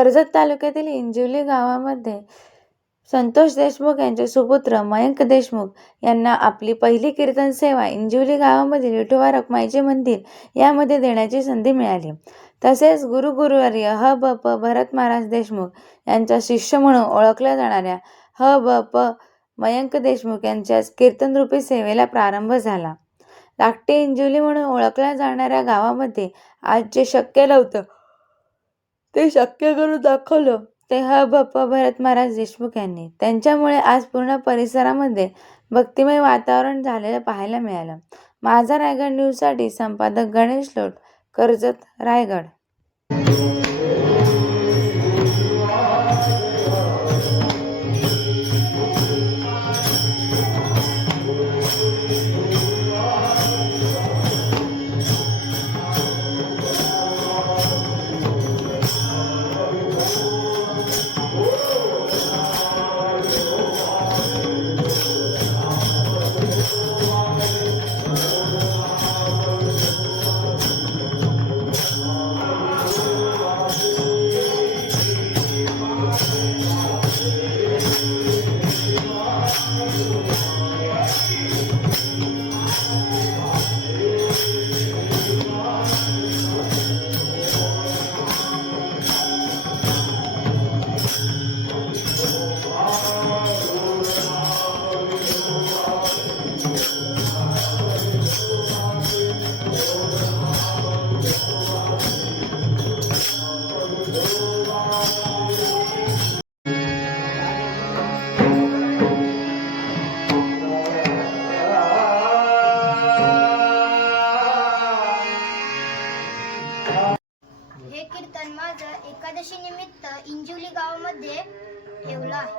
कर्जत तालुक्यातील इंजिवली गावामध्ये संतोष देशमुख यांचे सुपुत्र मयंक देशमुख यांना आपली पहिली कीर्तन सेवा इंजिवली गावामधील विठोबा रखुमाईचे मंदिर यामध्ये देण्याची संधी मिळाली. तसेच गुरुवर्य ह. ब. प. भरत महाराज देशमुख यांचा शिष्य म्हणून ओळखल्या जाणाऱ्या ह. ब. प. मयंक देशमुख यांच्या कीर्तनरूपी सेवेला प्रारंभ झाला. धाकटे इंजिवली म्हणून ओळखल्या जाणाऱ्या गावामध्ये आज जे शक्य नव्हतं ते शक्य करून दाखवलं ते ह. ब. प. भरत महाराज देशमुख यांनी. त्यांच्यामुळे आज पूर्ण परिसरामध्ये भक्तिमय वातावरण झालेलं पाहायला मिळालं. माझा रायगड न्यूजसाठी संपादक गणेश लोट, कर्जत, रायगड. हे कीर्तन माझं एकादशी निमित्त इंजिवली गावामध्ये ठेवलं आहे.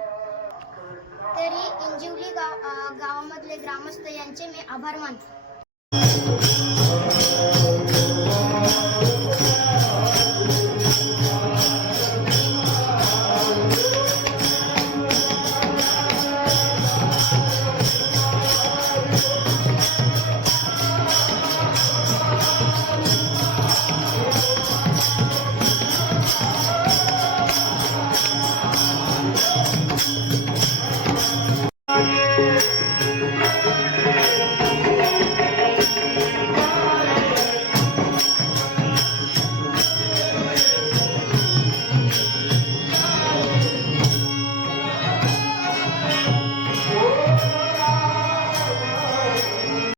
तरी इंजिवली गावामधले ग्रामस्थ यांचे मी आभार मानतो.